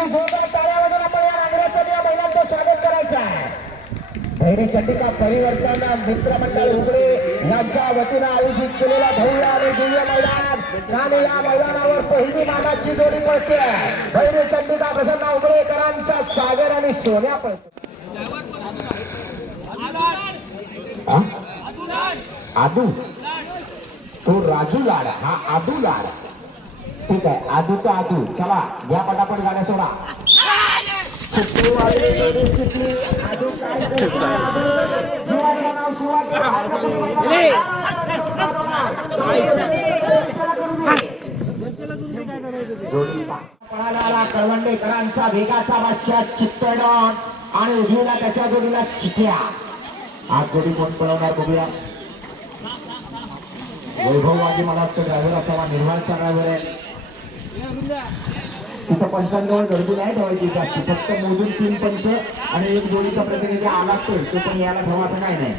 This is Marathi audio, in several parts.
अगदी जोरदार टाळ्या वाजवून आपण या नांगराचं या बैलांचं स्वागत करायचं आहे. भैरी चंडिका परिवर्तन मित्रमंडळ उघडे यांच्या वतीनं आयोजित केलेला भव्य आणि दिव्य मैदान आणि या मैदानावर पहिली मानाची जोडी पळते. भैरी चंडिका प्रसन्न उघडेकरांचा सागर आणि सोन्या पळतो. आदू तो राजू लाड हा आदू लाड. ठीक आहे आदू तो आदू. चला घ्या पटापट गाड्या सोडा. आदू काय कळवंडेकरांचा वेगाचा बादशाह चित्तडॉन आणि उजवीला त्याच्या जोडीला चिक्या. आज जोडी कोण पळवणार बघूया. वैभववादी मला वाटतं ड्रायव्हर असावा. निर्मळचा ड्रायव्हर आहे. तिथं पंचांजवळ गर्दी नाही ठेवायची जास्त. फक्त मोजून 3 पंच आणि एक जोडीचा प्रतिनिधी आला तर ते पण यायला हवा असं काय नाही.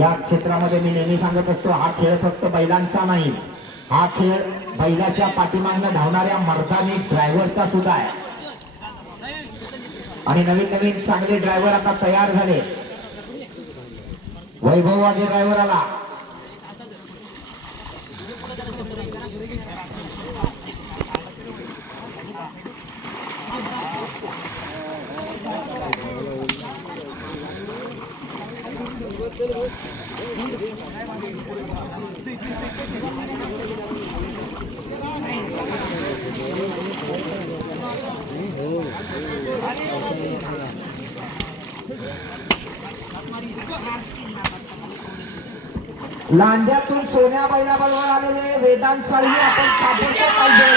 या क्षेत्रामध्ये मी नेहमी सांगत असतो हा खेळ फक्त बैलांचा नाही. हा खेळ बैलाच्या पाठीमागनं धावणाऱ्या मर्दानी ड्रायव्हरचा सुद्धा आहे. आणि नवीन नवीन चांगले ड्रायव्हर आता तयार झाले. वैभववादी ड्रायव्हर आला. लांज्यातून सोन्या बैलाबरोबर आलेले वेदांत साळवी आपण सापडतो पाहिजे.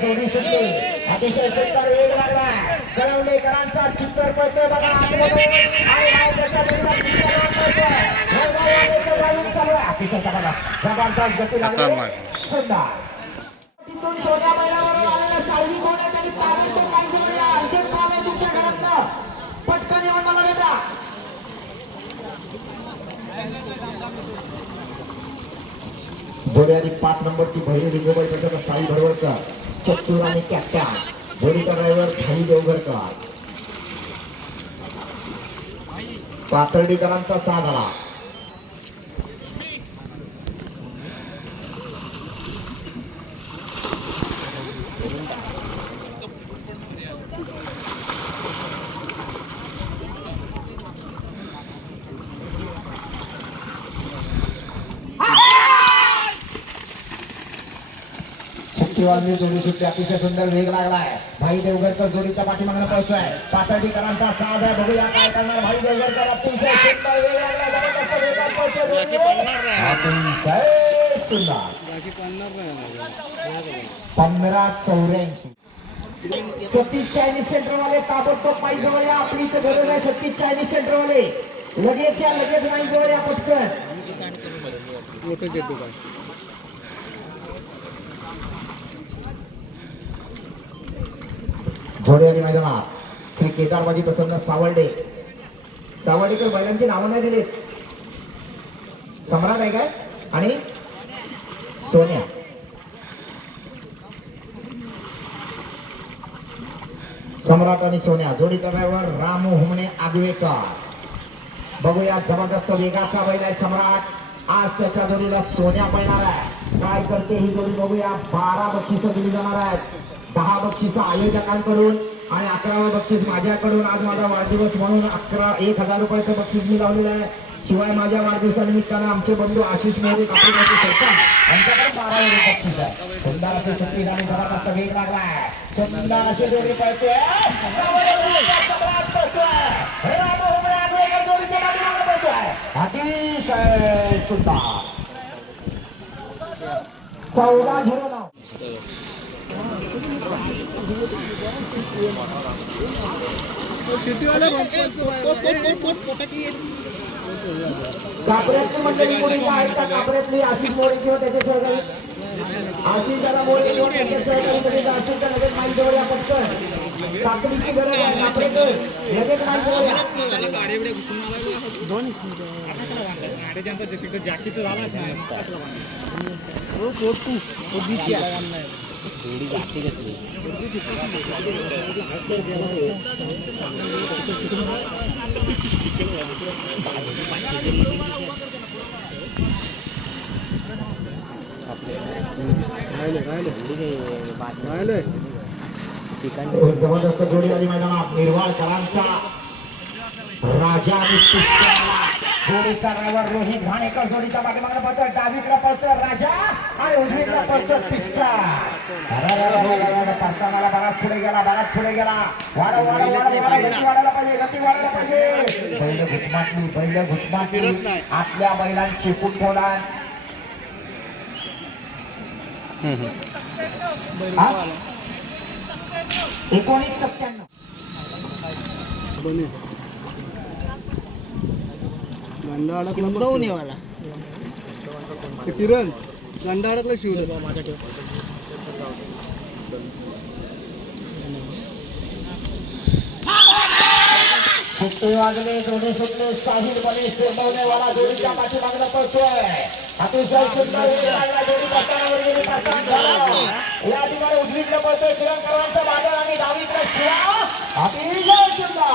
जोडी सुटली. अतिशय सुंदर वेग लागला. कळवणेकरांचा चित्तर पडतोय बघा. अतिशय जबरदस्त गती लागली. सुंदर तिथून सोन्या बैलाबरोबर आलेला साळवी कोण आहे त्यांनी ताबडतोब पाहिजे. अर्जंट काम आहे तुमच्या घरातलं. पटकन येऊन मला भेटा. जोडी आणि 5 नंबरची बहिणी लिंगोबाई त्याच्यात साई भरवळकर चतुर आणि कॅप्टन. जोडीचा ड्रायव्हर भाई देवघरकर. पाथर्डीकरांचा साथ आला. जोडी सुटली. अतिशय सुंदर वेग लागलाय. भाई देवघरकर जोडीच्या पाठीमागणं पळतोय. पाथर्डीकरांचा साथ आहे. बघूया काय करणार भाई देवघरकर. अतिशय सुंदर वेग लागला. जबरदस्त वेगात पळतोय. अतिशय सुंदर 1584. सतीश चायनीज सेंटर वाले ताबडतोब पायी जवळ या. आपली इथं गरज आहे. सतीश चायनीज सेंटर वाले लगेच या. लगेच नाही जवळ या. पटकन जोडे मैदानात श्री केदारवादी प्रसन्न सावर्डे. सावर्डेकर बैलांची नावं नाही दिलीत. सम्राट आहे काय आणि सोन्या. सम्राट आणि सोन्या. जोडीचा ड्रायव्हर रामू हुमणे आगवेकर. बघूया जबरदस्त वेगाचा बैल आहे सम्राट. आज त्याच्या जोडीला सोन्या पळणार आहे. काय करते ही जोडी बघूया. 12 बक्षिसं दिली जाणार आहेत. 10 बक्षिसं आयोजकांकडून आणि 11वं बक्षीस माझ्याकडून. आज माझा वाढदिवस म्हणून 1000 रुपयाचं बक्षीस मी लावलेलं आहे. शिवाय माझ्या वाढदिवसानिमित्तानं आमचे बंधू आशिष मोदी कापडगावचे सरकार यांच्याकडे 12 बक्षीस आहे. सुंदर अशी सुट्टी झाली. जबरदस्त वेग लागलाय. सुंदर अशी जोडी पळते. अतिशय सुंदर 14-0 कापऱ्यातली मंडळी कोणी आहेत का? कापऱ्यातली आशिष मोरे किंवा त्याचे सहकारी आशिष दादा मोरे किंवा त्याचे सहकारी मध्ये असतील तर लगेच माईक जवळ या. पटकन ताकदीची गरज आहे. कापरेकर लगेच माईक जवळ या. एक जबरदस्त जोडी आली मैदानात निर्वाळकरांचा राजा आणि पिस्टनला जोडीचा ड्रायव्हर रोहित घाणेकर जोडीच्या पाठीमागे पळतोय डावीकडे पळतोय राजा आणि उजवीकडे पळतोय पिस्टन पाकिस्तानाला बराच पुढे गेला गती वाढायला पाहिजे बैल घुसमाटली आपल्या बैलांची फूट ठेवला 1997 गंडा अडकला किरण गंडा अडकला शिवलं माझ्या ठेव सुट्टे वाजले दोन्ही सुट्टे साहिल बने सोडवण्यावाला जोडीच्या पाठीमागला पळतोय अतिशय सुंदर लागला जोडी पट्ट्यावर गेली या ठिकाणी उजवीकडे पळतोय चिरंकरांचा बादल आणि डावीकडे शिवा अतिशय सुंदर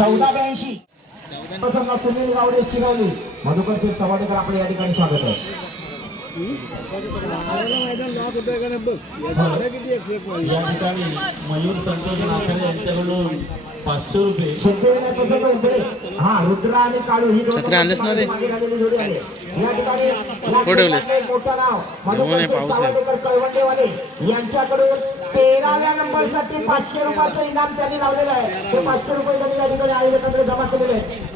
1482 सुनील गावडे शिरवली मधुकर शेठ सवाडेकर आपले या ठिकाणी स्वागत आहे या ठिकाणी मयूर संतोष नाथरे यांच्याकडून 500 रुपये हा रुद्रा आणि काळू ही दोन जोडी आहे या ठिकाणी मोठं नाव मधुकर शेठ सवाडेकर कळवंडेवाले यांच्याकडून 13व्या नंबरसाठी 500 रुपयाचं इनाम त्यांनी लावलेलं आहे ते 500 रुपये त्यांनी या ठिकाणी आयोजकांकडे जमा केलेले आहेत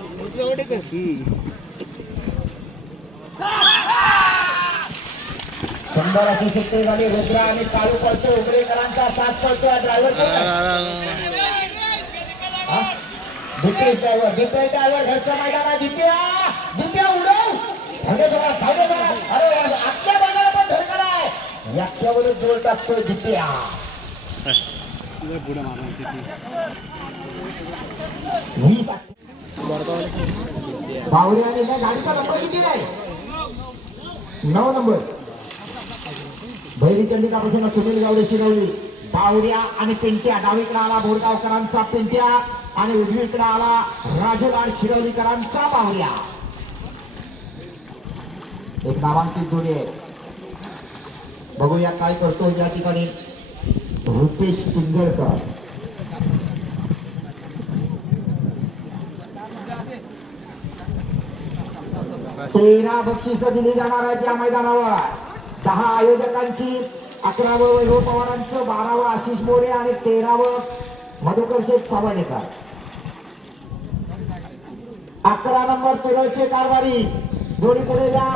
सुंदर अशी सुट्टी झाली रुद्रा आणि काळू पळतो उमरेकरांचा साथ पळतोय ड्रायव्हर ड्रायव्हर घरच्या मैदानात दिप्या उडव अरे आपल्या बैलाला पण धरकर आहे याच्यावरून जोर टाकतोय दिप्या बावरी आणि गाडीचा नंबर किती आहे 9 नंबर भैरी चंडिकापासून सुनील गावडे शिरवली बावड्या आणि पिंट्या डावीकडे आला बोरगावकरांचा पिंट्या आणि उजवीकडे आला राजूलाल शिरवलीकरांचा बावड्या एक नामांकित जोडी आहे बघूया काय करतो या ठिकाणी रुपेश पिंजळकर 13 बक्षिस दिली जाणार आहेत या मैदानावर 10 आयोजकांची 11वं वैभव पवारांचं 12वं आशिष मोरे आणि 13वं मधुकर शेठ सावडेकर 11 नंबर तुरळचे कारभारी जोडी पुढे जा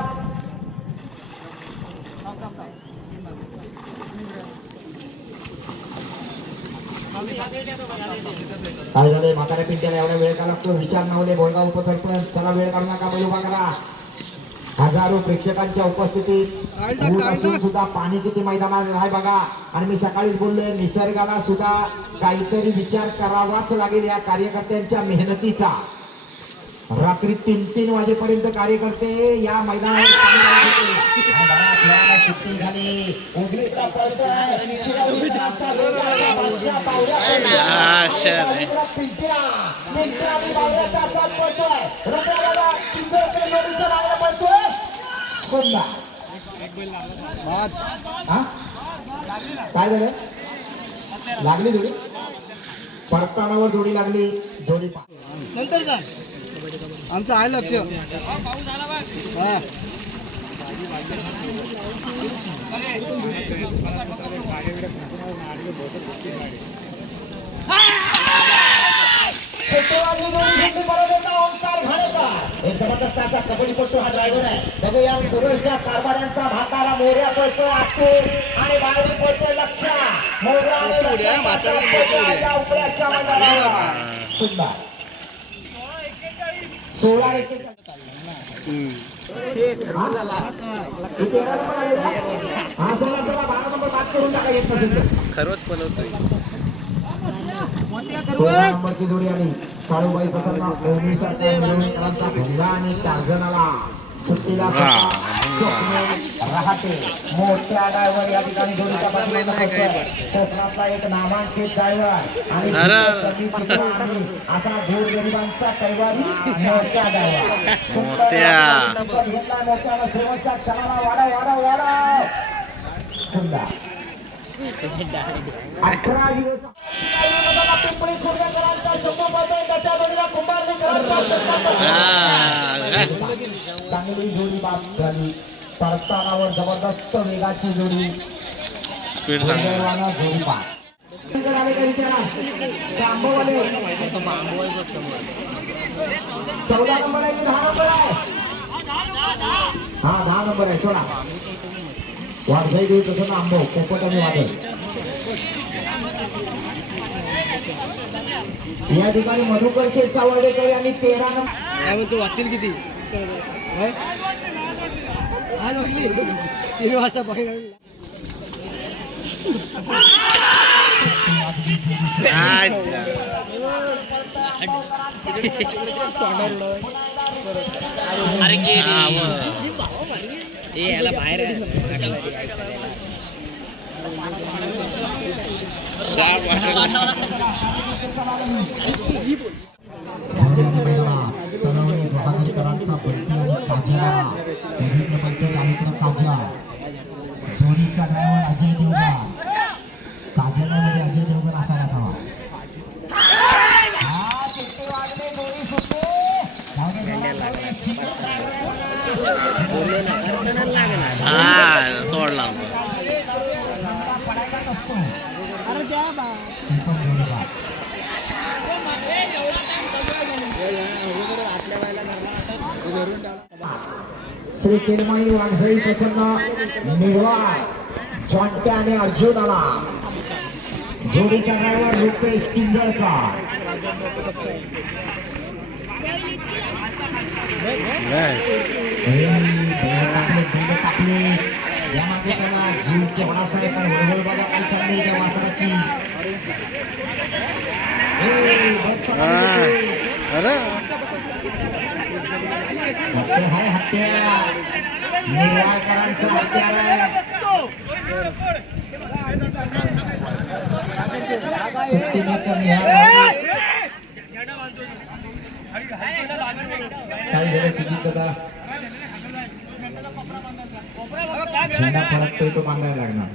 काय झाले म्हाताऱ्या पिंट्याला एवढा वेळ का लागतो विशाल नावले बोळगाव उपसरपंच चला वेळ काढू नका बैल उभा करा हजारो प्रेक्षकांच्या उपस्थितीत सुद्धा पाणी किती मैदानात आहे बघा आणि मी सकाळीच बोललोय निसर्गाला सुद्धा काहीतरी विचार करावाच लागेल या कार्यकर्त्यांच्या मेहनतीचा रात्री 3-3 वाजेपर्यंत कार्यकर्ते या मैदानावर काय झालं लागली जोडी पडतानावर जोडी लागली जोडी नंतर का आमचं आहे लक्ष एक जबरदस्त असा कबड्डीपट्टू हा ड्रायव्हर आहे बघूया तुरळच्या कारभाऱ्यांचा भातारा मोऱ्या पळतोय आतून आणि बाहेर पळतोय लक्ष उपड्याच्या मैदानावर सुंदर 16-41 खरवच पलवतोय नंबरची जोडी आली साळूबाई प्रसन्न आणि टार्झन आला सुट्टीला रहाटे मोठ्या ड्रायव्हर या ठिकाणी जोडीचा बदला करतोय. कोकणातला एक नामांकित ड्रायव्हर आणि असा गोरगरिबांचा कैवारी मोठ्या ड्रायव्हर मोठ्याला शेवटच्या क्षणाला वाढा सुंदर 18 दिवस पिंपळी खुर्देकरांचा शंभू पळतोय त्याच्या जोडीला चांगली जोडी बाद झाली. परतानावर जबरदस्त वेगाची जोडी स्पीड जोडी बाद. आंबोवाले 14 नंबर आहे की 10 नंबर आहे? हा 10 नंबर आहे. सोडा वाढजाई देऊ तसं ना आंबो पोपट आणि वादळ या ठिकाणी मधुकर शेठ सावर्डेकर यांनी 13 नंबर वाचतील किती आज वाटली 3 वाजता पाहिजे. याला बाहेर जोडीचा ड्रायव्हर अजय देवगण काजलमध्ये अजय देवगण असायलाच हवा. तोडला श्री किरमणी वाघसाई प्रसन्न निर्वाळ जॉन्टे आणि अर्जुन आला. जोडीचा ड्रायव्हर रुपेश किंजळकर. टाकले यामागे त्याला जीव केवढासा आहे पण वळवळ बघा काही चालली त्या वासराची. कसं आहे हत्यार निर्वाळकरांचं हत्यार आहे. सुट्टीमेकर निहाळ काय झालं सुजित दादा झेंडा फडकतोय तो बांधायला लागणार.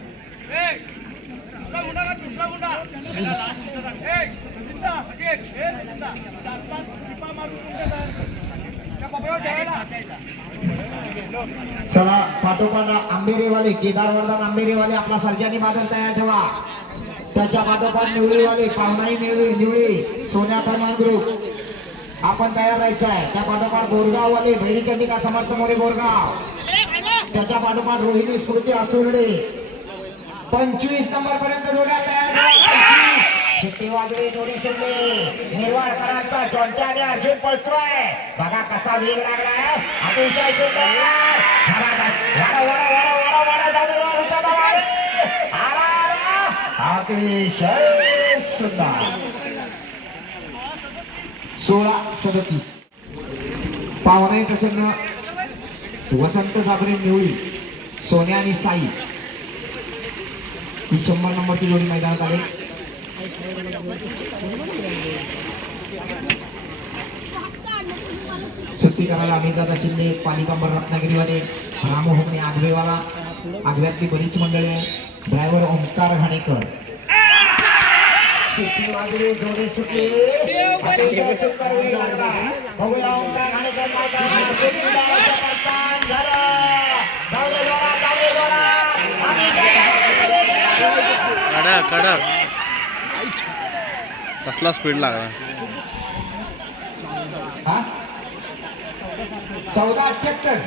चला पाठोपाठ आंबेरेवाले केदारवर्धन आंबेरेवाले आपला सर्जानी बादल तयार ठेवा. त्याच्या पाठोपाठ निवळीवाले पावनाई निवळी सोन्या थर्मन ग्रुप आपण तयार राहायचं आहे. त्या पाठोपाठ बोरगाववाले भैरी चंडिका समर्थ मोरे बोरगाव. त्याच्या पाठोपाठ रोहिणी स्मृती आसुर्डे 25 नंबर पर्यंत जोड्या तयार. शिट्टी वाजली जोडी सुटली. निर्वाळकरांचा जॉन्टे आणि अर्जुन पळतोय बघा कसा वेग लागलाय. अतिशय सुंदर अतिशय सुंदर. 16-37 पावनाई प्रसन्न वसंत साबरे निवळी सोन्या आणि साई ही 100 नंबरची जोडी मैदानात आली. सुट्टी करायला अमितदादा शिंदे पालिकांबर रत्नागिरीवाले रामू हुमणे आगवेवाला आगव्यातली बरीच मंडळी आहे. ड्रायव्हर ओंकार घाणेकर. सुट्टी वाजली जोडी सुटली अतिशय सुंदर वेग लागला. बघूया ओंकार घाणेकर काय कडक कसला स्पीड लागला. 14-78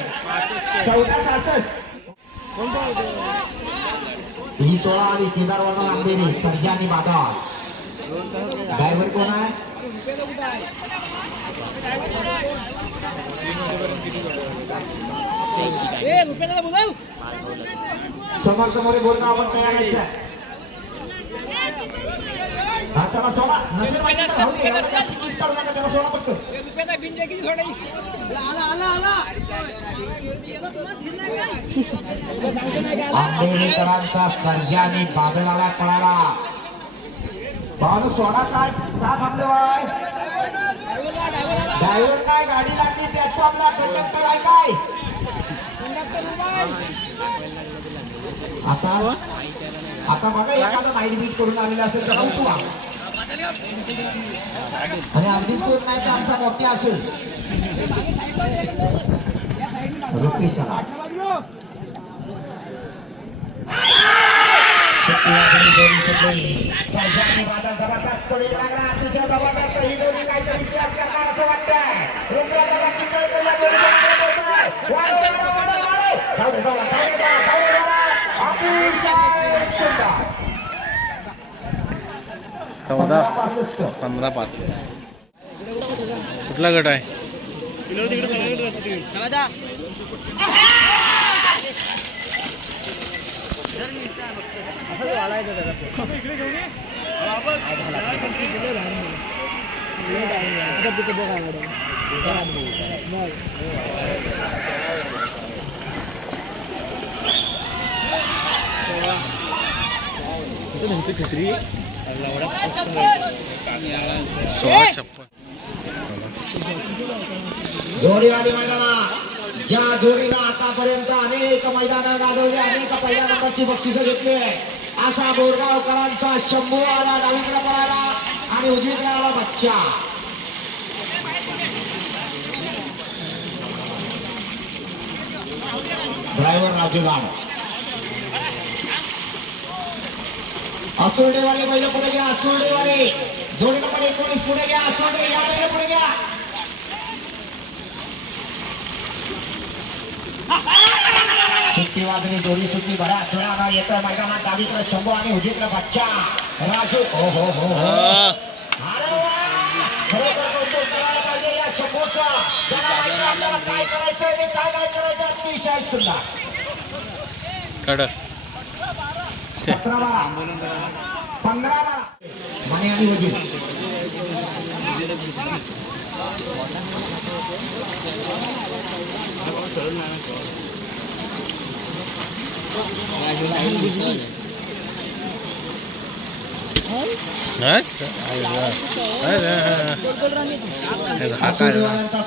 14-66 ही 16 आली. केदारवर्धन आंबेरे सर्जानी बादल. ड्रायव्हर कोण आहे? समर्थ मोरे बोलणं आपण तयार व्हायचं. हा चला सोडा नसेल माहिती तर राहू दे एवढं जास्त किस काढू नका त्याला सोडा पटकन आंबेडकरांचा सर्जाने बादलाला पळाला भाऊ सोडा काय का थांबले बाय ड्रायव्हर काय गाडी लागली प्लॅटफॉर्मला कंडक्टर आहे काय आता आता बघा एखादं नाईट बीट करून आलेलं असेल तर बघू आणि अगदीच कोण नाही तर आमचा मोठ्या असेल रुपेश सर्जाने बादल जबरदस्त तोडी लागला तुझ्या जबरदस्त ही दोन्ही काहीतरी इतिहास करणार असं वाटतंय रुपयाला किंजळकर या जोडीला चौदा 15-5 कुठला गट आहे छत्री 16-56 जोडीवाली मैदानात ज्या जोडीला आतापर्यंत अनेक मैदानं गाजवली अनेक पहिल्या नंबरची बक्षिसं घेतली असा बोरगावकरांचा शंभू आला डावीकडे पळाला आणि उजवीकडे आला बच्चा ड्रायव्हर राजू लाड असोर्डेवाले पहिले पुढे घ्या असोर्डेवाले जोडी नंबर 19 पुढे घ्या असोर्डे या पहिले पुढे घ्या सुट्टी वाजली जोडी सुट्टी बऱ्याच वेळानं येतोय मैदानात डावीकडे शंभू आणि उजवीकडे बच्चा राजू हो हो हो अरे वा खरोखर कौतुक करायला पाहिजे या शंभूचा त्याला माहिती आपल्याला काय करायचं आणि काय नाही करायचं अतिशय सुंदर कडक 17-15 मने आणि वजीर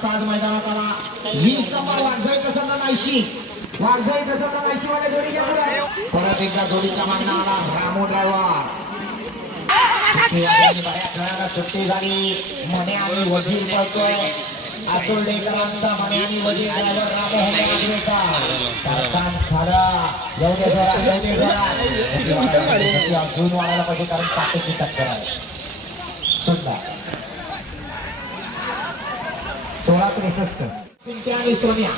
साज मैदानात आला 20 नंबर वाघजाई प्रसन्न नाहीशी वाघजाई प्रसन्न नाहीशी वाले जोडी घ्या पुढे परत एकदा जोडीच्या मागणं आला रामो ड्रायव्हर सुट्टी झाली मने आणि वजीर पळतोय आसोल्डेकरांचा मने आणि वजीर ड्रायव्हर रामो अजून वाढायला पाहिजे कारण काटेची टक्कर आहे सुंदर 16-63 पिंट्या आणि सोनिया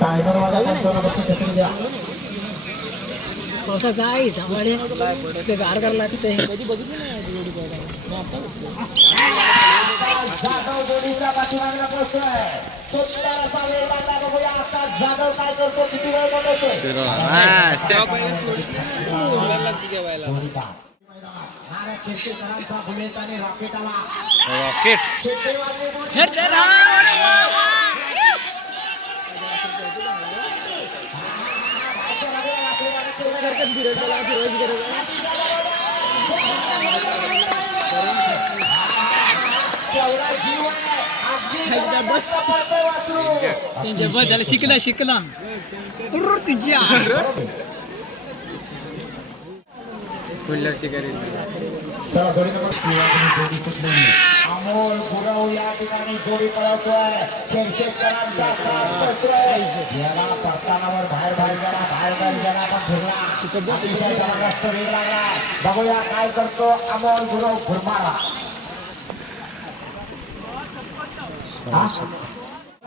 टायगर वाला 55 छत्री द्या पावसाचा आहे सामाने ते गार करायला लागते कधी बघितलं नाही जाधव जोडीचा पाठीमागला पोहोचतोय सुंदर असा वेळ लागला बघूया आता जाधव काय करतो किती वेळ बनवतोय कीर्तीकरांचा बुलेट आणि रॉकेट आला रॉकेट त्यांच्या बस झालं शिकला तुझ्या अमोल गुरव या ठिकाणी जोडी पळवतोय शेरशेकरांचा साथ करतोय याला परतानावर बाहेर गेला पण फिरला अतिशय जबरदस्त वेग लागला बघूया काय करतो अमोल गुरव फुरमारा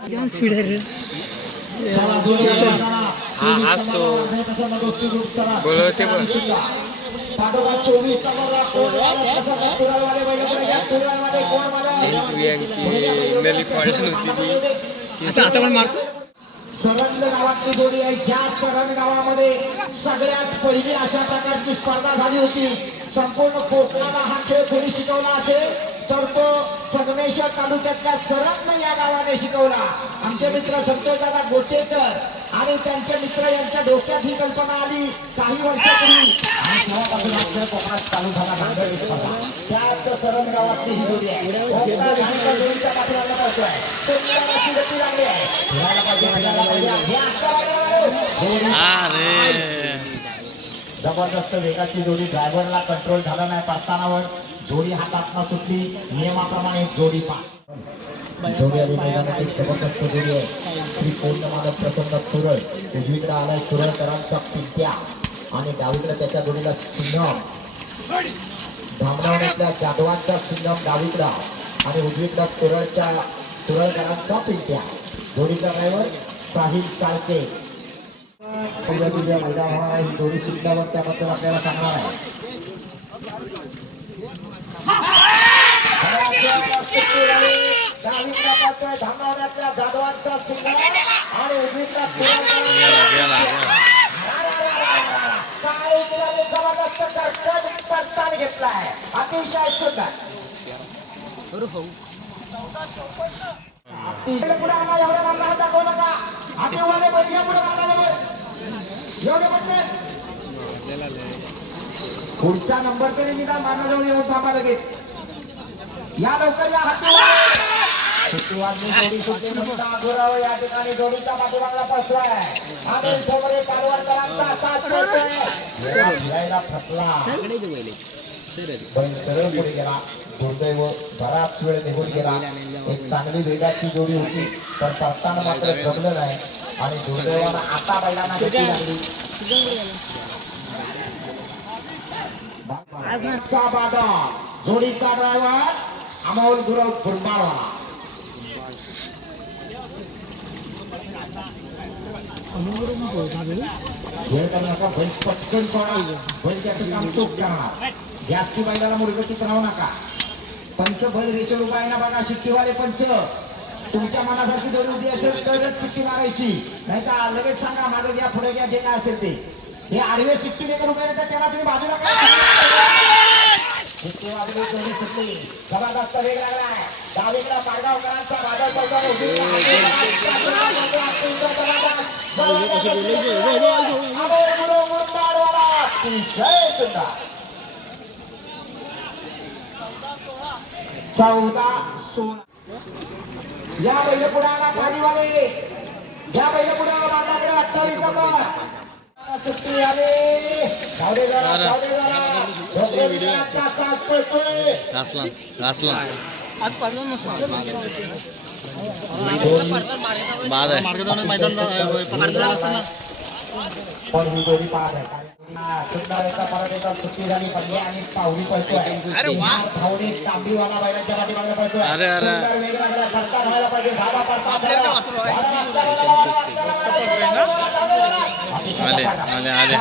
जान स्पीड आज तो बोलवते पाठोपाठ 24 नंबरला नली पॉइंट होती ती आता पण मारतो सरंद गावातली जोडी आहे. ज्या सरंद गावामध्ये सगळ्यात पहिली अशा प्रकारची स्पर्धा झाली होती. संपूर्ण कोकणाला हा खेळ कोणी शिकवला असेल तर तो संगमेश्वर तालुक्यातल्या सरंद या गावाने शिकवला. आमचे मित्र संतोषदादा गोटेकर आणि त्यांचे मित्र यांच्या डोक्यात ही कल्पना आली काही वर्षापूर्वी आणि तेव्हापासून हा खेळ कोकणात चालू झाला. नांदेड स्पर्धा त्याच सरंद गावातली ही जोडी आहे. जोडीच्या पाठीमागे पळतोय. सुंदर अशी गती लागली आहे. खेळायला पाहिजे, खेळायला पाहिजे. हे आता जोडी अरे जबरदस्त वेगाची जोडी. ड्रायव्हरला कंट्रोल झाला नाही पडतानावर. जोडी हातातनं सुटली. नियमाप्रमाणे जोडी पा जोडी आली मैदानात. एक जबरदस्त जोडी आहे. श्री पौर्णमाधव प्रसन्न तुरळ. उजवीकडे आलाय तुरळकरांचा पिंट्या आणि डावीकडे त्याच्या जोडीला सिंहम. धामणावण्यातल्या जाधवांचा सिंहम डावीकडा आणि उजवीकडे तुरळकरांचा पिंट्या. जोडीचा ड्रायव्हर साहिल चाळके. मैदानावर ही जोडी शिकल्यावर त्याबद्दल आपल्याला सांगणार आहे. धामणावण्यातल्या जाधवांचा सिंह आणि उजवीकडे गेला काय जबरदस्त कर्तन घेतलाय. अतिशय सुंदर. पुढे आला एवढ्या मारला दाखवू नका. आधी वाले बैठ्या पुढे मारला एवढे म्हणते पुढचा नंबर तरी निदान मारण्याजवळ येऊन थांबा लगेच. या लवकर या हाती जोडी सुटली म्हणता गुराव या ठिकाणी जोडीच्या पाठीमागला पळतोय आणि इथे कालवडकरांचा साथ पळतोय. फिरायला फसला. बैल सरळ पुढे गेला. दुर्दैव बराच वेळ निघून गेला. एक चांगली वेगाची जोडी होती पण पळताना मात्र जमलं नाही आणि दुर्दैवानं आता बैलांना गती लागली. बादा जोडीचा ड्रायव्हर अमोल गुरव गुरबाळा. वेळ करण्याचा बैल पटकन सोडा. बैल त्याचं काम चूक करणार. जास्ती बैलाला मुरगटीत राहू नका. पंच बैल रेषेवर उभा आहे ना बघा. शिट्टीवाले पंच तुमच्या मनासारखी जोडी उभी असेल तरच शिट्टी मारायची. नाही तर लगेच सांगा मागे घ्या पुढे घ्या जे काय असेल ते. हे आडवे शिट्टी मेकर उभे राहतात त्याला तुम्ही बाजूला शिट्टी वाजली जोडी सुटली. जबरदस्त वेग लागलाय. डावीकडे पाडगावकरांचा बादल चौकार अतिशय सुंदर. 14-16 या बैल पुढाला पाणीवाले घ्या. बैल पुढाला बाजाकडे 28 नंबर सुट्टी आले. साथ पळतोय. घासला आज पडलो नसतो. बाद आहे. पण ही जोडी पाहत आहे. सुंदर एका परत एका सुट्टी झाली. पडली आणि पाहुली पळतोय. धावणी तांबीवाला बैलांच्या पाठीमागे पळतोय. अरे सुंदर वेग लागला. फटका व्हायला पाहिजे. धावा पडतात. आले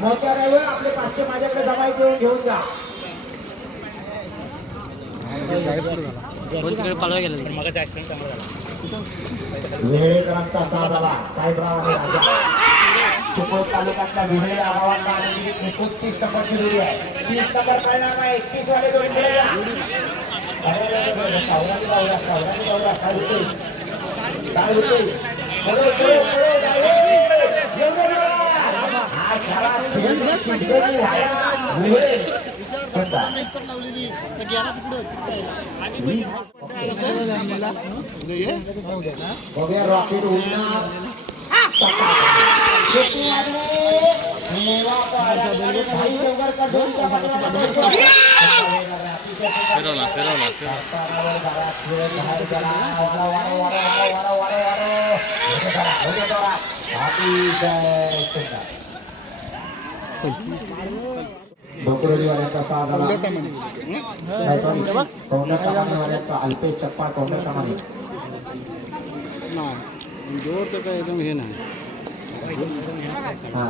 मोठ्या ड्रायव्हर आपले 500 माझ्याकडे जमा देऊन घेऊन जा. वेळेकरांचा साथ आला. साहेबराव आणि राजा चिपळूण तालुक्यातल्या विहिळे या गावात आलेली 29 नंबरची जोडी आहे. 30 नंबर कळणार नाही. 31 वाले जोडी खेळला. काय होते रॉकेट उडणार. फिरवला डोकरोलीवाल्यांचा साथ आला. कौंडर कमानीवाल्यांचा अल्पेश चप्पा कौंडर कमानी. जोर त्याचा एकदम हे नाही. हा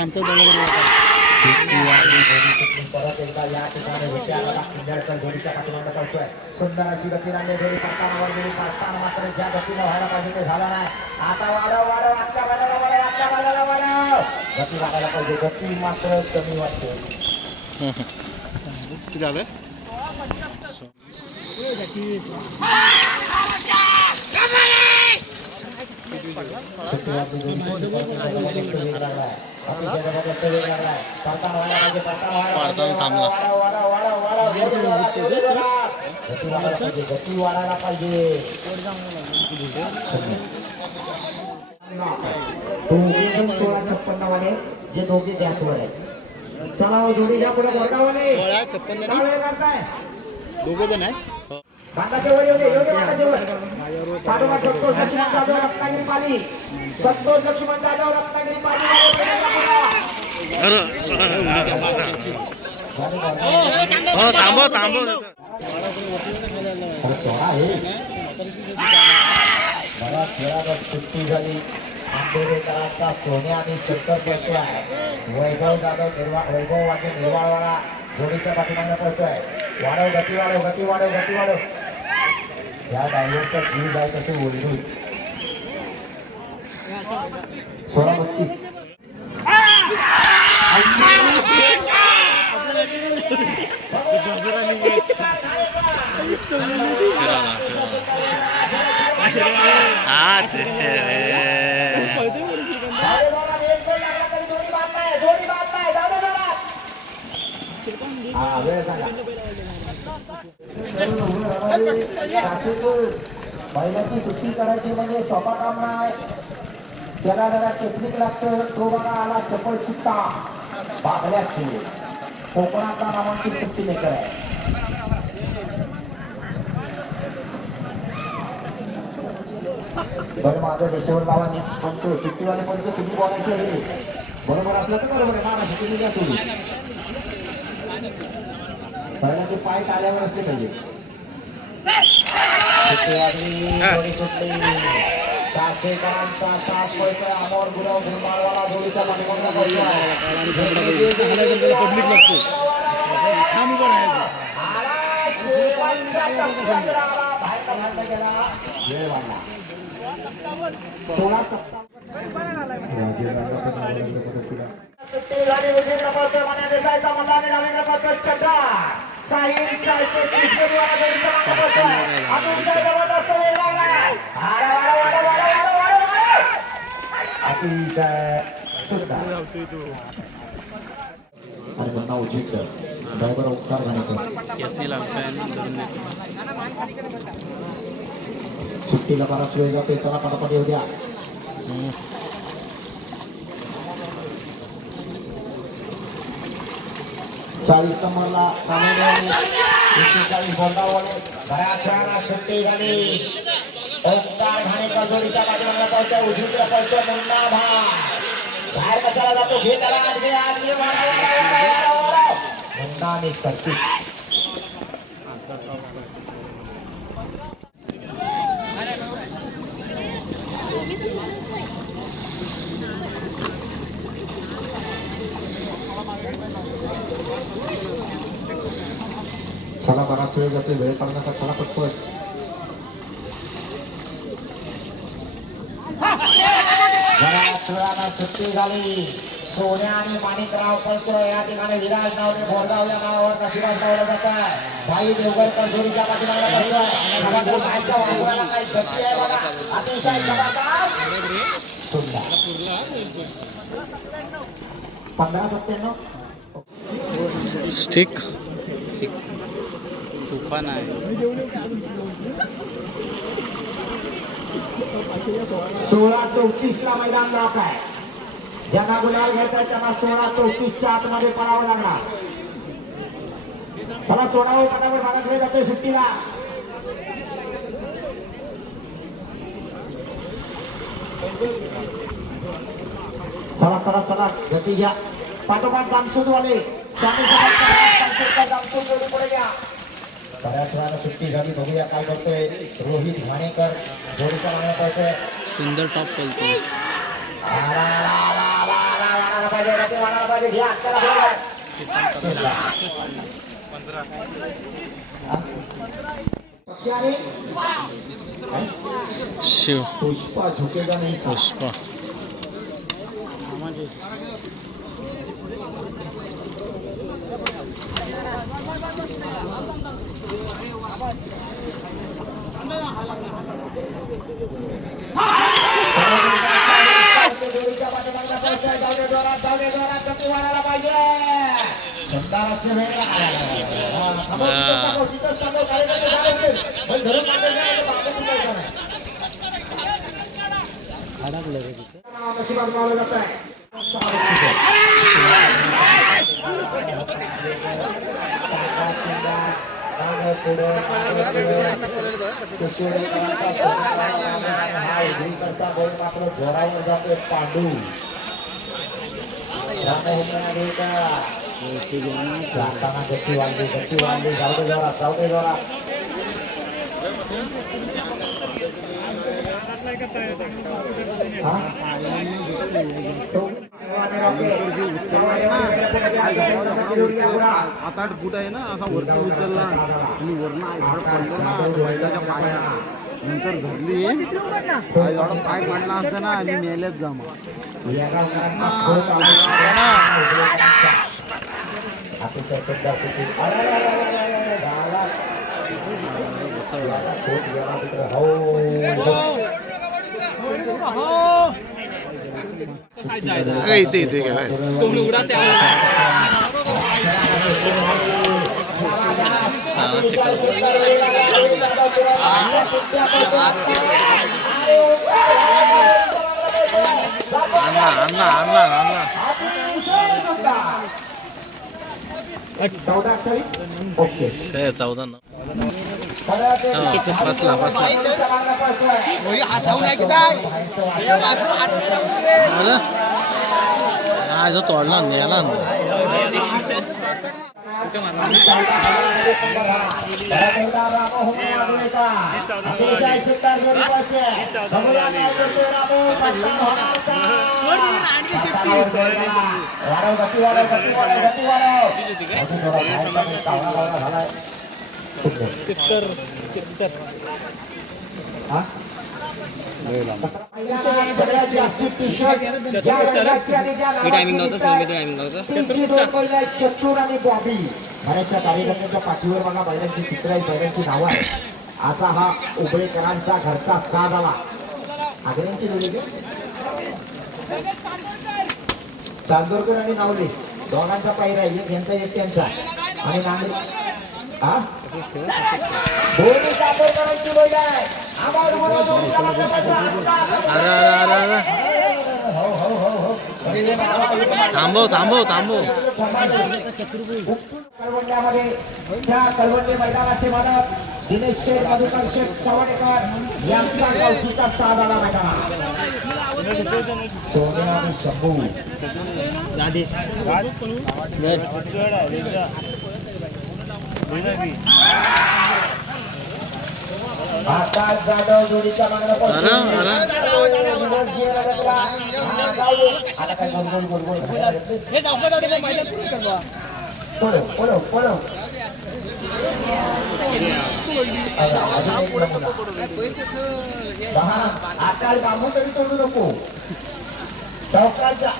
आमचं परत एकदा या ठिकाणी विद्यार्थ्याला किंजळकर जोडीच्या पाठीमागे पडतोय. सुंदर अशी गती राहिली जोडी करताना वर गेली पाडताना मात्र ज्या गतीनं व्हायला पाहिजे ते झाला नाही. आता वाढव आजच्या बाजूला वाढव आजच्या बाजूला वाढव गती वाढायला पाहिजे. गती मात्र कमी वाटते. किती झालं पडताना थांबला. गती वाढायला पाहिजे. दोघे जण 1656 वाले जे दोघे गॅसवर आहे. चला हो जोडी घ्या पुढे बोटावाले 1656 काय वेळ करताय. दोघं जण आहे बांधाचे वर येऊ दे बांधाचे वर. पाठोपाठ संतोष लक्ष्मण जाधव रत्नागिरी पाली. संतोष लक्ष्मण जाधव रत्नागिरी पाली. हो थांबव थांबव. सोळा आहे बराच खेळावर सुट्टी झाली. आंबेडकरांचा सोन्या आणि शंकर पडतोय. वैभव जाधव वैभव वाटे निर्वाळवाला जोडीच्या पाठीमागे पडतोय. वाढव गती वाढव गती वाढव गती वाढव. या डायव्हरचा जीव जाय तसे ओढून 16-32. फिरवला हा तसे रे. वेळ झाला. बैलाची सुट्टी करायची म्हणजे सोपा काम नाही. त्याला जरा टेक्निक लागतं. तो बघा आला चपळ चित्ता बागल्याची कोकणातला नामांकित सुट्टी मेकर आहे. बरं माझं देशावर लावानी पंच सुट्टीवाले पंच तुम्ही बोलायचं हे बरोबर असलं तर बरोबर आहे. ना तुम्ही द्या तुम्ही पहिला ते पाय टाळ्यावर असले पाहिजे. कासेकरांचा साथ पडतोय. अमोल गुरव गुरमाळवाला जोडीच्या पाठीमागे पब्लिक लागतो थांब उभं राहायचं वेळ वाढला. 16-57. आणि पुन्हा उचित ड्रायव्हर उपचार घालायचे. सुट्टीला बराच वेळ जाते. चला पटापट येऊ द्या. 40 नंबरला सामेल 41 बोंडावळे बऱ्याच वेळा सुट्टी झाली. ओंकार घाणेकर जोडीच्या पाठीमागे पळतोय. उजवीकडे पळतोय मुन्ना बाहेर कशाला जातो. घे त्याला आत घे आत घे. मुन्ना आणि सर्किट चला बराच वेळ जातोय. वेळ काढण्याचा चला पटपट. बऱ्याच वेळाला सुट्टी झाली. सोन्या आणि माणिकराव पळतोय. या ठिकाणी विराज नावरे भोरगाव या नावावर काशीराज लावला जात आहे. भाई देवगडकर जोडीच्या पाठीमागे पळतोय. बाहेरच्या वाघुराला काही गती आहे बघा. अतिशय जबरदस्त सुंदर 15-97. स्टिक तुफान आहे. 16-34 ला मैदान लॉक आहे. ज्यांना गुलाल घ्यायचा आहे त्यांना 16-34च्या आतमध्ये पडावं लागणार. चला सोडावं पटापट. भागात वेळ जातोय सुट्टीला. चला चला चला गती घ्या. पाठोपाठ जामसूदवाले स्वामी जामसूद जोडी पुढे घ्या. बऱ्याच वेळाला सुट्टी झाली. बघूया काय करतोय. रोहित घाणेकर जोडीचा नाव पळतोय. सुंदर टॉप पलतो. पाहिजे गती वाढायला पाहिजे घ्या त्याला बरोबर पक्षी आणि शिव पुष्पा झुकेगा नाही पुष्पा जोरावर जाते पांडू जाताना गती वाढली जाऊ दे जोरात सात आठ फूट आहे ना असा वरती उचलला आणि वरनं झाड पडलं ना बैलाच्या पाया नंतर धरली झाड पाय पडला असता ना आणि मेल्याच जा मग इथे इथे काय सारा चिकन आणला 14-28 ओके 14 बसला अरे हा जो तोडला नेला चतुर आणि बॉबी बऱ्याचशा कार्यकर्त्यांच्या पाठीवर बघा बैलांची चित्र आहे बैलांची नावं आहे असा हा उबळेकरांचा घरचा साज आला आग्र्यांची जोडी चांदोरकर आणि नावले दोघांचा पायरा एक यांचा एक त्यांचा आणि नांगरे हा दोन्ही चांदोरकरांची बैल आहे थांबव कळवंड्यामध्ये त्या कळवंडे मैदानाचे मालक दिनेश शेठ मधुकर शेठ सावडेकर यांचा कौतुका साथ आला मैदानात सोन्या आणि शंभू आकाश जाधव जोडीच्या मागणं पळव आकाश बांबू तरी तोडू नको चौकाच्या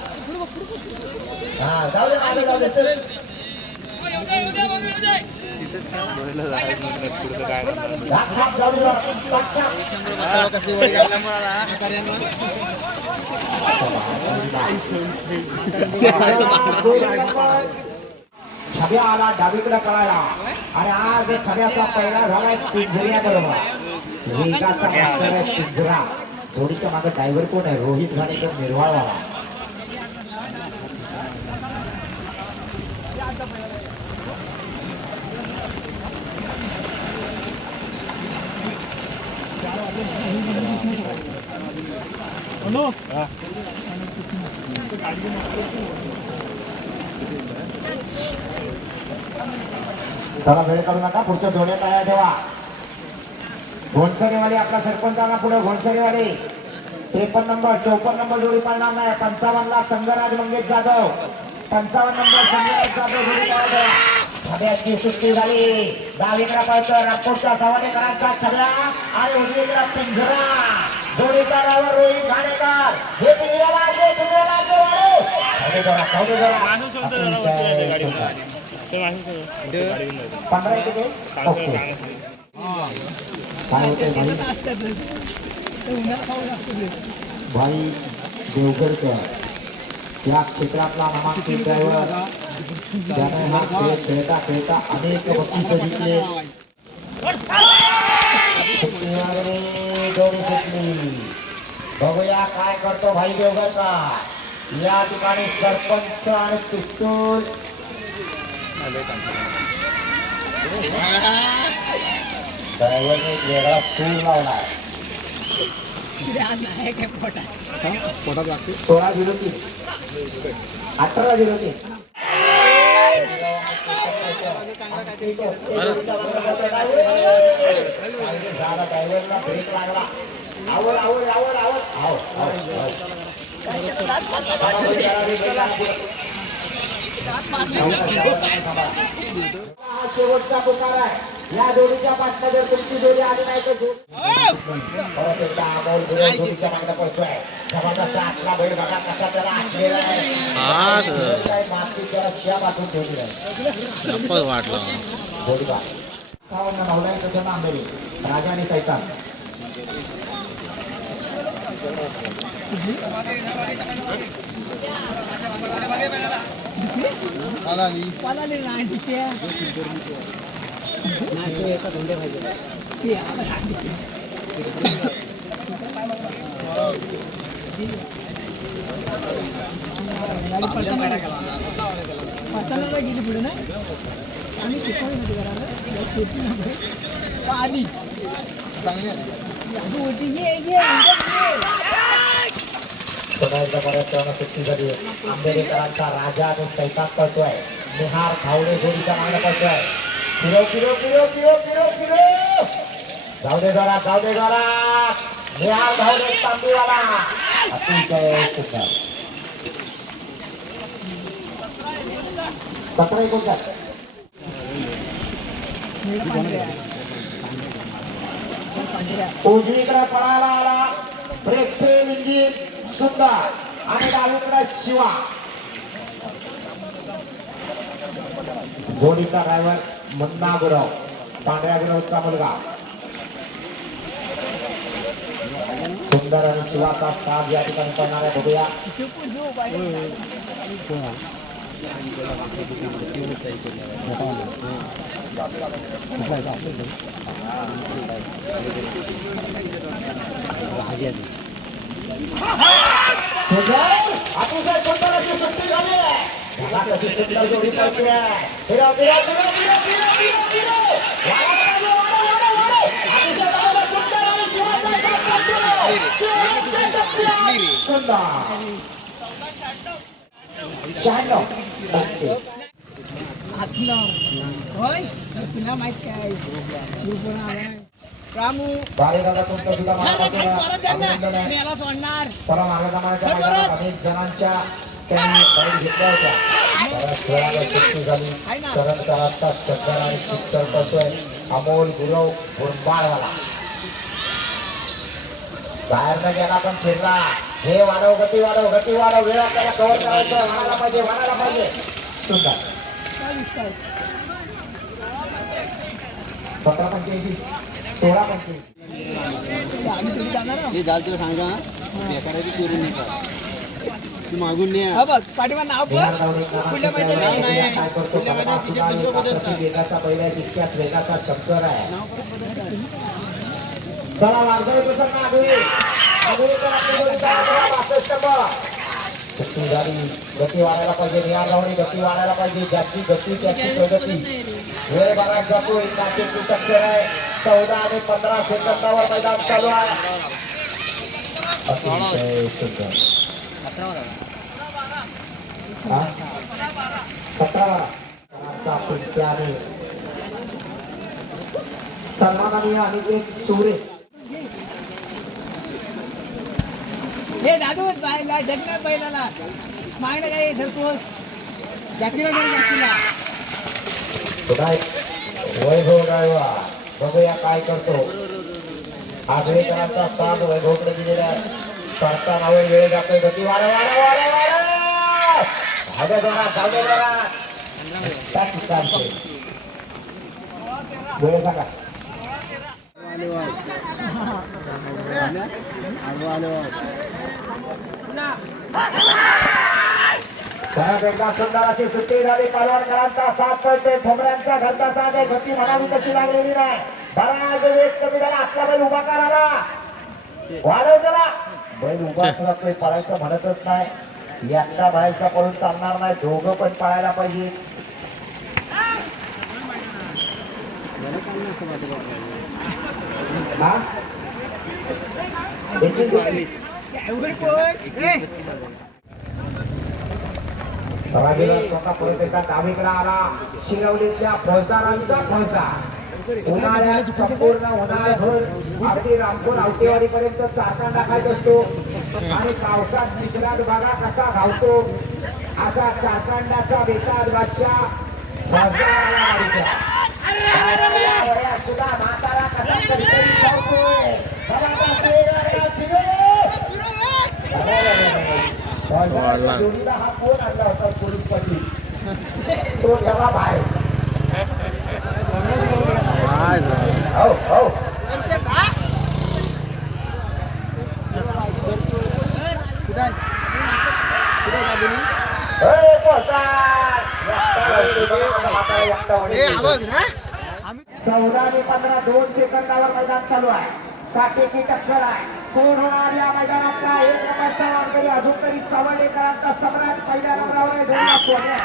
हा जाऊ दे छब्या आला डावीकडे करायला आणि आज छब्याचा पहिला झालाय पिंजऱ्या बरोबर वेगाचा मास्टर आहे पिंजरा जोडीच्या मागे ड्रायव्हर कोण आहे रोहित घाणेकर निर्वाळवाला चला वेळ करू नका पुढच्या जोड्या तयार ठेवा घोणसरेवाले आपला सरपंचांना पुढे घोणसरेवाले 53 नंबर 54 नंबर जोडी पळणार नाही. 55 ला संगराज मंगेश जाधव, 55 नंबर संगराज जाधव जोडी पळवतो. छब्याची सुट्टी झाली. डावीकडे पळतोय नागपूरच्या सवाडेकरांचा छब्या आणि उजवीकडे पिंजरा. जोडीचा ड्रायव्हर रोहित घाणेकर. हे पिंजऱ्याला आणले, पिंजऱ्याला आणले वाढू. खाली जरा, खाली जरा. 15 किती? ओके. काय होते भाई देवगरकर या क्षेत्रातला नामांकित ड्रायव्हर, त्याने हा खेळ खेळता खेळता अनेक बक्षिसं जिंकले. जोडी सुटली. बघूया काय करतो भाई देवगरकर. या ठिकाणी सरपंच आणि पिस्तूल ड्रायव्हरने वेगळा सूर लावलाय. पोटात लागते 16:03 18:03 ड्रायव्हरला ब्रेक लागला. आवड आवड आवड आवड आव हा शेवटचा पुकार आहे. या जोडीच्या पाठला जर तुमची जोडी आली नाही तर परत एकदा अमोल गुरव जोडीच्या मागणं पडतोय. जबरदस्त आतला बैल बघा कसा त्याला आखलेला आहे. माती त्याला शिया पाठवून ठेवली आहे. वाटलं जोडीबा 58 नवलाईचं नांदेली राजा आणि सैतान. गेली पुढे ना आम्ही शिकवली होती घराला आली सुट्टी झाली. आंबेडकरांचा राजा आणि सैतान पळतोय. निहार धावडे जोडीच्या मागणं पळतोय. फिरो फिरो फिरो फिरो फिरो फिरो जाऊ दे जरा, जाऊ दे जरा. निहार धावडे तांबीवाला अतिशय सुंदर. 17-59 उजवीकडे पळायला आला. ब्रेक फेल इंजिन सुंदर आणि डावीकडे शिवा. जोडीचा ड्रायव्हर मुन्ना गुरव, पांढऱ्या गुरवचा मुलगा. सुंदर आणि शिवाचा साथ या ठिकाणी पडणार आहे. बघूया अतिशय सुंदर अशी सुट्टी झाली आहे. कशी सुंदर जोडी पळते आहे. फिरो फिरो फिरो फिरो फिरो फिरो फिरो सुंदर 96 तुला माहित काय रामू बारेदादा तुमचं सुद्धा मनापासून अभिनंदन आहे. मला सोडणार परवा मागे जमान्याच्या मैदानात अनेक जणांच्या त्यांनी बैल घेतल्या होत्या. परत खेळाला सुट्टी झाली. करणकरांचा चक्कर आणि चित्तर करतोय अमोल गुरव गुरबाळवाला. बाहेर न गेला पण फिरला. हे वाढव गती वाढव गती वाढव. वेळ आपल्याला कव्हर करायचं. वाढायला पाहिजे वाढायला पाहिजे. सुंदर 17-85 16-85 जालतो सांगा बेकाराची चोरी नाही का तू मागून नाही बघ पाठीमा नाव पुढल्या वेगाचा पहिला तितक्याच वेगाचा शंकर आहे. चला वारसाई प्रसन्न सुट्टी झाली. गती वाढायला पाहिजे. निहार धावणी गती वाढायला पाहिजे. ज्याची गती त्याची प्रगती. वेळ बराच जातो. 1 टक्कर आहे. 14 आणि 15 सेकंदावर मैदान चालू आहे. अतिशय सुंदर 17 पिंट्याने सन्माननीय अनिकेत सुरे हे दादू जगणार बैलाला मागणं काय धरतोस जॅकीला धर जॅकीला वैभव ड्रायव्हर बघूया काय करतो. आगळेकरांचा साथ वैभवकडे दिलेला आहे. करताना वेळ जातोय. गती वाढ वाढ वाढ वाढ धावले जरा त्या ठिकाणचे वेळ सांगा. परत एकदा सुंदर अशी सुट्टी झाली. पलवानकरांचा साथ पडते. ठोंबऱ्यांचा घरचा साथ आहे. गती म्हणावी तशी लागलेली नाही. बराच वेग कमी झाला. आपला बैल उभा करायला वाढव जरा. बैल उभा सुद्धा काही पळायचं म्हणतच नाही. एकटा बाहेरचा पळून चालणार नाही. दोघं पण पळायला पाहिजे. हा स्वतः परत एकदा डावीकडे आला. शिरवलीतल्या फौजदारांचा फौजदार उन्हाळ्यात संपूर्ण उन्हाळ्याभर अगदी रामपूर आवटेवाडीपर्यंत चाकण टाकायचा असतो आणि पावसात चिखलात बघा कसा धावतो असा चाकंडाचा बेताज बादशाह सुद्धा म्हातारा कसा कधीतरी धावतोय. जोडीला हा कोण आणला होता पोलीस पाटील तो जरा बाहेर. हो हो चौदा आणि 15 2 सेकंदावर मैदान चालू आहे. काटेकी टक्कर आहे. कोण होणार या मैदानातला एक नंबरचा वारकरी. अजून तरी सावर्डेकरांचा सम्राट पहिल्या नंबरावर आहे. दोन सोन्या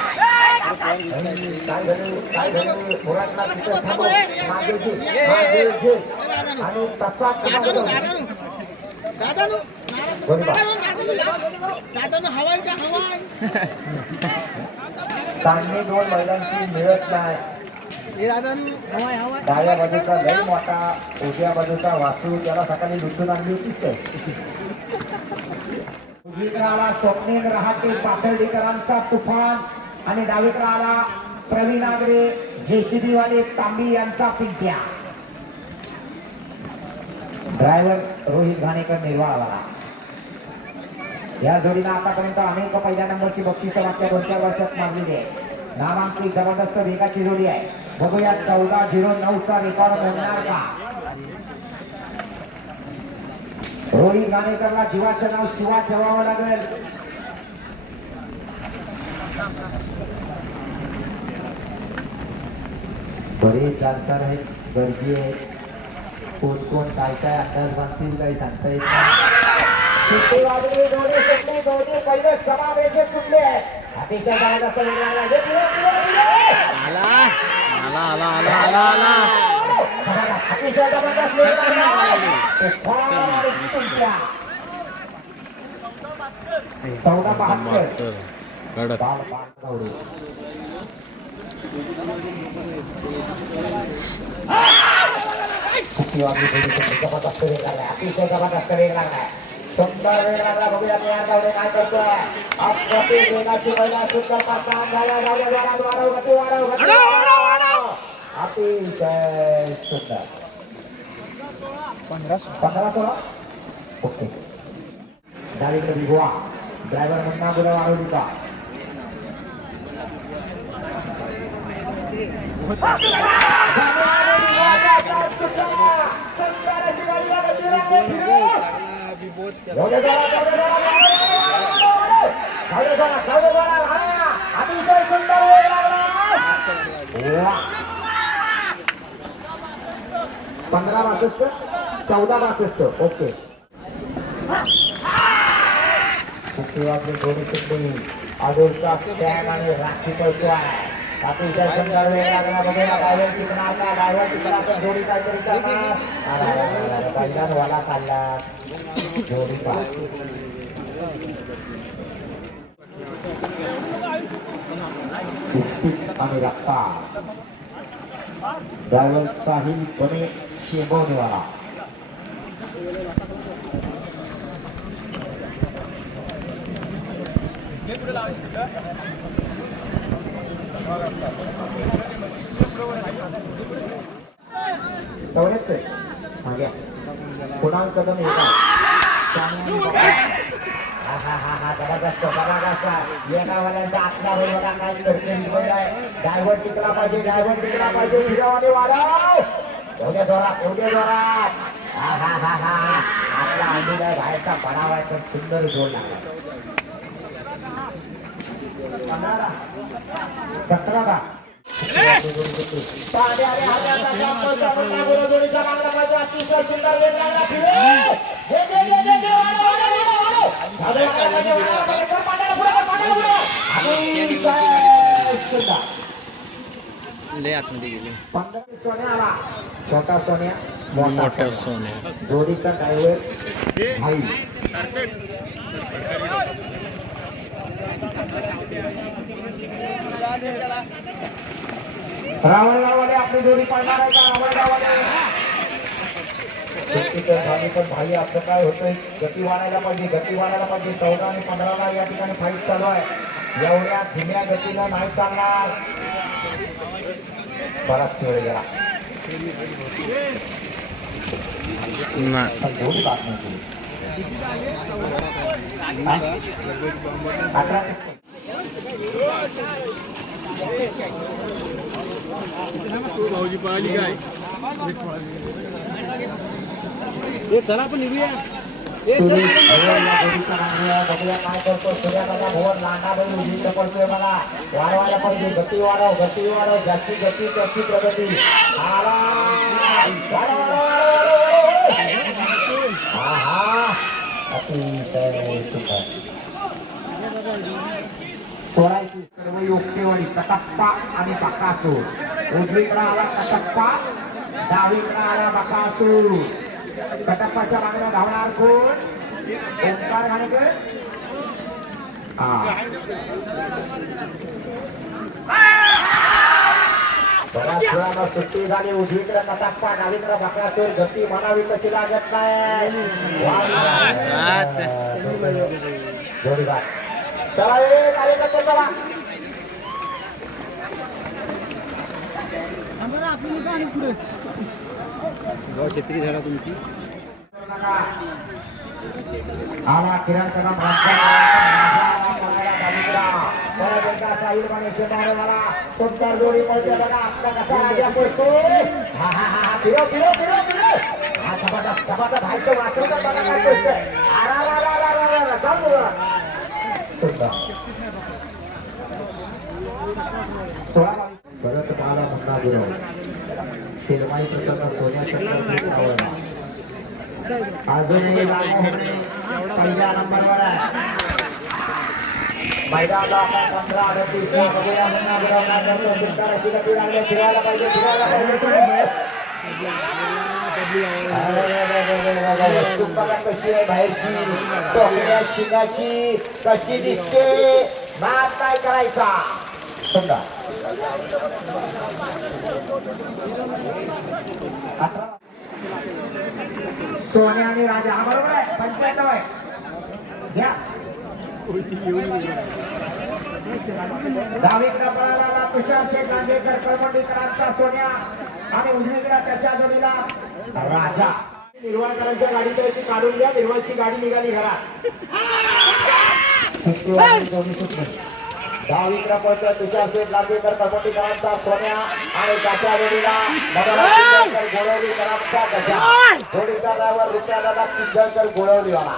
आणि तसा तांडे दोन मैदानची मिळत नाही. डाव्या बाजूचा लई मोठा उजव्या बाजूचा वासू त्याला सकाळी लुटून आणली होतीच काय. उजवीकडे आला स्वप्नील रहाटे पाथर्डीकरांचा तुफान आणि डावीकडे आला प्रवीण आगरे जेसीबी वाले तांबी यांचा पिंट्या. ड्रायव्हर रोहित घाणेकर निर्वाळाला. या जोडीला आतापर्यंत अनेक पहिल्या नंबरची बक्षीस मागच्या 2-4 वर्षात मारलेली आहे. नामांकित जबरदस्त वेगाची जोडी आहे. बघूया 14:09 चा रेकॉर्ड मोडणार का. रोहित घाणेकरला जीवाचं नाव शिवा ठेवावं लागेल. बरेच जाणकार आहेत. गर्दी आहे. कोण कोण काय काय अंदाज बांधतील काही सांगता येत नाही. सुट्टी वाजली. दोन्ही पहिले समावेश चुकले आहेत. अतिशय जबरदस्त वेग लागला. अतिशय जबरदस्त वेग लागला. 14:72 कडक जबरदस्त वेग लागलाय. अतिशय जबरदस्त वेग लागलाय. सुंदर वेग लागला. बघूया गावडे काय करतोय. अप्रतिम वेगाची महिला सुंदर पास झाला. वाढव अतिशय सुंदर. 15-16 ओके. डावीकडे विभुआ ड्रायव्हर मुन्ना गुला वाढवली का. अतिशय सुंदर वेग लागला. 15-62 14-62 ओके. दोन्ही सुट्टी अडोलचा स्टँड आणि राखी पळतो आहे. अतिशय सुंदर वेग लागला. बघूया ड्रायव्हर टिकणार का. ड्रायव्हर टिकणार तर जोडी काहीतरी करणार. पहिल्यान वाला काढला जोडी पास. आणि रक्ता ड्रायव्हर साहिल बने शेबवणीवाला. चौऱ्याहत्तर मागे कुणाल कदम येतात जबरदस्त जबरदस्त येणावाल्यांचा आत्मा होईल बघा काय करते ड्रायव्हर टिकला पाहिजे फिरवाने वाढव एवढ्या जोरात आपला अंडीला बाहेरचा पडावा तर सुंदर जोड लागला 17 का लय आतमध्ये गेली 15 सोन्या आला छोटा सोन्या मोठ्या सोन्या जोडीचा ड्रायव्हर भाई रावणगाववाले आपली जोडी पाळणार आहे का रावणगाववाले झाली पण भाई असं काय होतंय गती वाढायला पाहिजे 14 आणि 15 ला या ठिकाणी फाईट चालू आहे एवढ्या धीम्या गतीनं नाही चालणार बराच वेळ गेला नाही जोडी बात नाही केली 18 भाऊजी पळाली काय चला आपण निघूया बघूया काय करतो सूर्यादादा भवन लांडाबाई उजवीकडे पडतोय मला वाढवायला पाहिजे गती वाढव ज्याची गती त्याची प्रगती आला अतिशय सुंदर सोळायची सर्व योगतेवाडी कटप्पा आणि बकासूर उजवीकडे आला कटप्पा डावीकडे आला बकासूर कटप्पाच्या मागण्या धावणार कोण ओंकार घाणेकर बऱ्याच वेळाला सुट्टी झाली उजवीकडे कटप्पा डावीकडे बकासूर गती म्हणावी तशी लागत नाही जोडीदार चला कार्यकर्ते चला छत्री झाला तुमची आला किरण कदम सुंदर जोडी पडते बघा आपला कसा राजा पडतोय जबरदस्त भाईचं वाचलं बघा काय पडतंय सुंदर 16 परत आला म्हणला गुरु फिल्माई प्रसन्न सोन्याचं अजूनही पहिल्या नंबरवर आहे मैदानाला 15-38 बघूया म्हणा बरोबर सुंदर अशी गती लागली फिरायला पाहिजे वस्तू बघा कशी आहे बाहेरची टोकड्या शिंगाची कशी दिसते नाद काय करायचा सुंदर सोन्या आणि राजा हा बरोबर आहे 95 आहे घ्या डावीकडे पळाला तुषार शेठ लांजेकर कळमंडीकरांचा सोन्या आणि उजवीकडे त्याच्या जोडीला राजा निर्वाळकरांच्या गाडीकडे काढून घ्या निर्वाळची गाडी निघाली घरात डावीकडे पळतोय तुषार शेठ लांजेकर कळमंडीकरांचा सोन्या आणि त्याच्या जोडीला गोळवलीकरांचा गजा जोडीचा ड्रायव्हर रुपयाला किंजळकर गोळवलीवाला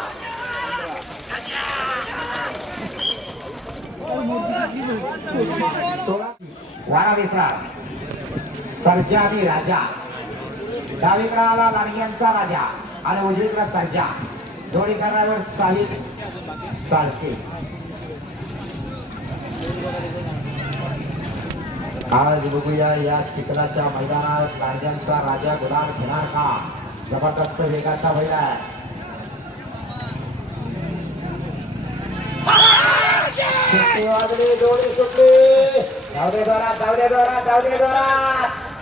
वाडा विसरा सर्जा आणि राजा डावीकडे आला लाडग्यांचा राजा आणि उजवीकडे सर्जा जोडी करण्यावर साहिल चालते आज बघूया या चिखलाच्या मैदानात लाडग्यांचा राजा गुलाल घेणार का जबरदस्त वेगाचा बैल आहे जोडी सुटली धावडे दोरात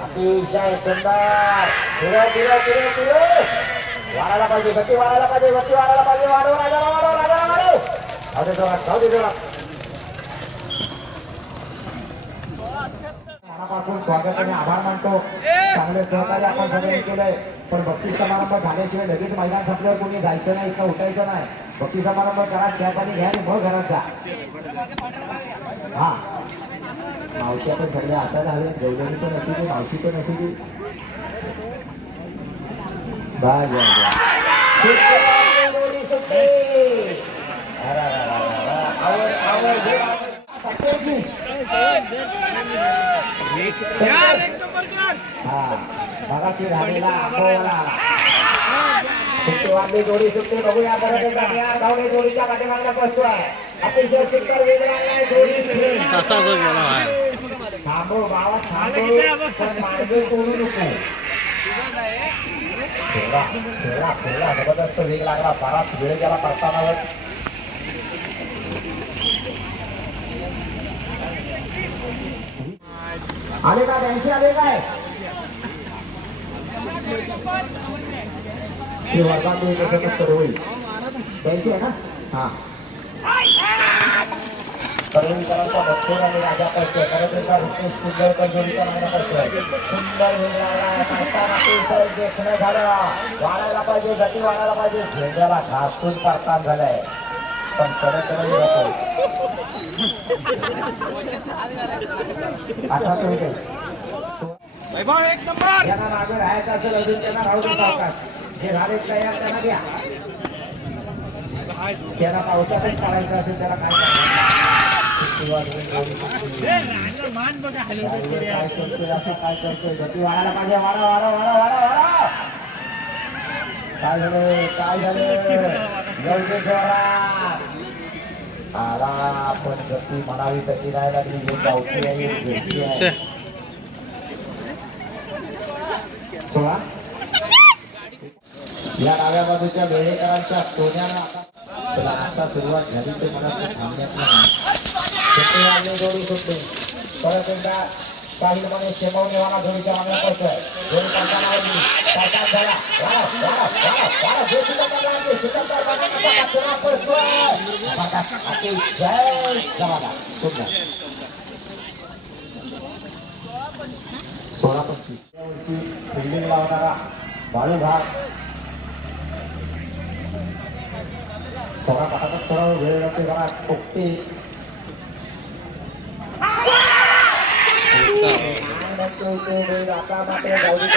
अतिशय सुंदर वाढायला पाहिजे गती वाढायला पाहिजे वाढव राजा वाढव धावडे दोरात मनापासून स्वागत आणि आभार मानतो. चांगले सहकार्य आपण सगळे केलंय. पण बक्षीस समारंभ झाल्याशिवाय लगेच मैदान संपल्यावर कोणी जायचं नाही, इथं उठायचं नाही. बक्षीस समारंभ करा, चहा पाणी घ्या आणि मग घरात जा. हा मावशी पण सगळे असायला हवे. जेवढी पण असू दे, मावशी पण असू दे. बाय बाय मगाशी राणीला आंबोला आला. सुट्टी वाढली, जोडी सुट्टी बघूया. परत धावणे जोडीच्या पाठीमागला पोहोचतोय. अतिशय सुंदर वेग लागलाय. जोडी कसा जो गेला आहे थांबो बाबा थांबो, पण मार्गे तोडू नको. खेळला खेळला खेळला जबरदस्त वेग लागला. बराच वेळ गेला करताना. आले का 82 आले काय वर्गात होईल 82 आहे ना. हा करवीकरांचा भक्तोर आणि राजा करतोय. करवीकरचा रुपेश कुंडलकर जोडीचा मागणं करतोय. सुंदर वेग लागला. करताना अतिशय देखणं झालं. वाढायला पाहिजे, गती वाढायला पाहिजे. झेंड्याला घासून पारसान झालंय. पण कडे नको 18 एक नंबर यांना मागे राहायचं असेल अजून त्यांना राहू दे सावकाश. जे झाले तयार त्यांना द्या. त्यांना पावसातच काढायचं असेल त्याला काय करणार. काय करतोय गती वाढायला पाहिजे. वाढा वाढा वाढा वाढा वाढा. काय झालं काय झालं आला. आपण गती म्हणावी तशी नाही लागली. जे गावठी आहे घ्यायची आहे. 16 या डाव्या बाजूच्या वेळेकरांच्या सोन्याला आता सुरुवात झाली ते मला थांबण्यात नाही. जोडी सुटली. परत एकदा साहिल म्हणे शेमवणेवाला जोडीच्या मागण्या करतोय. जोडी करताना झाला. 16-25 फिल्डिंग लावणारा बाळूभाग. 16 पटापट सरळ वेळ लागते जरा पोपटे. आता मात्र गावडी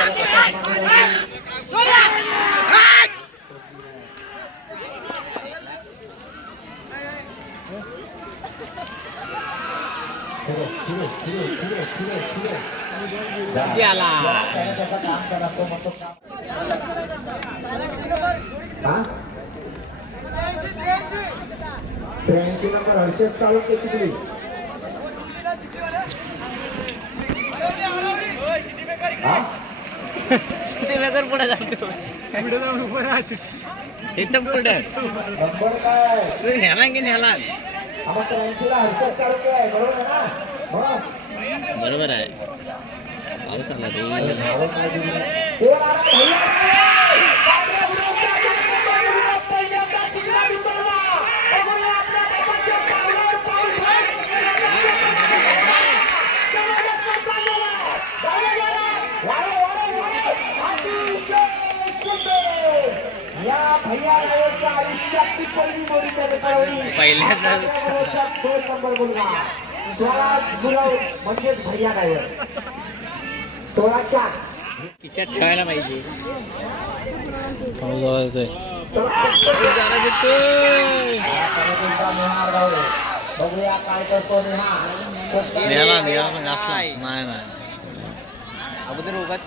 गेला. काम करा तो म्हणतो. 83 नंबर हर्षद चालू चिखली. पुढे जातो एकदम पुढे नंबर काय तू न्याला की न्याला. आपण 83 ला हर्षद चालू आहे. बरोबर आहे ना. बरोबर आहे. पाऊस आला रे. या भैया ड्रायव्हरच्या आयुष्यातली पहिली जोडी त्याने पळवली. पहिल्यांदा 2 नंबर मुलगा स्वराज गुरव म्हणजेच भैया ड्रायव्हर. 16च्या खिशात ठेवायला पाहिजे. बघूया काय करतो निघाला निघाला असला नाही नाही अगोदर उगाच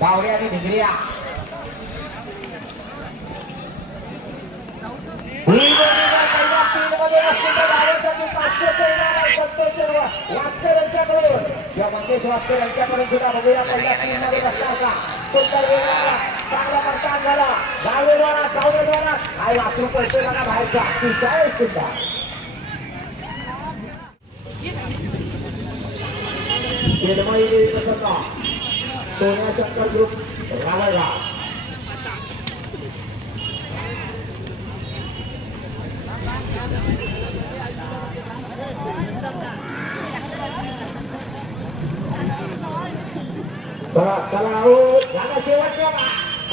पावडे आणि भिंगऱ्या. वास्कर यांच्याकडून या मंगेश वास्कर यांच्याकडून सुद्धा बघूया. पहिल्या तीन मध्ये बसला होता. सुंदर वेगळा चांगला मतदान झाला. डावेद्वारा चावडेद्वारा काय वापरू पडतो बघा बाहेरचा अतिशय सुद्धा. केडमळी प्रसंग सोन्या शंकर ग्रुप रावळगाव. चला चला हो झाला शेवटच्या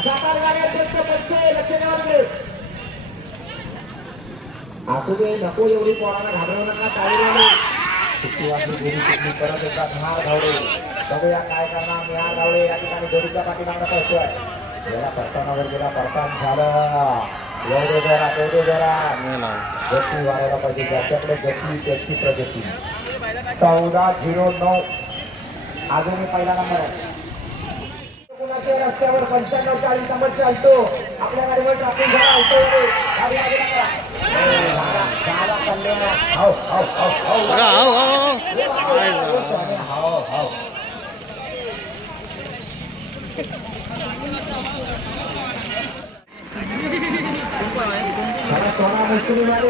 7-8 गाड्या फक्त पंच लक्ष द्यावं लागेल. असू दे नको एवढी पोराला घाबरवू नका टाळी परत एकदा निहार धावडे बघूया काय करणार. निहार धावडे या ठिकाणी जोडीच्या पाठीमागं पोहोचतोय. याला परतानावर गेला परतान झालं. एवढे जरा गती वाढायला पाहिजे. ज्याच्याकडे गती त्याची प्रगती. 14-09 अजूनही पहिला नंबर आहे. कुणाच्या रस्त्यावर 95-40 नंबर चालतो. आपल्या गाडीवर ट्रॅफिक झाला होतो. गाडी बाजूला करा. झाला कल्याण. हो हो हो हो अरे हो हो हो हो. चला, सोना मुश्किली वाली.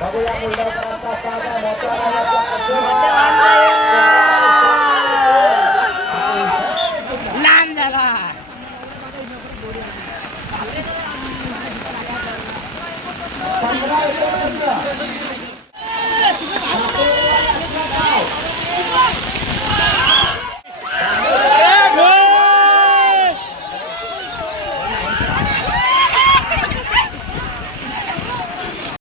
बघूया मुलगाचा साधा लांब झाला.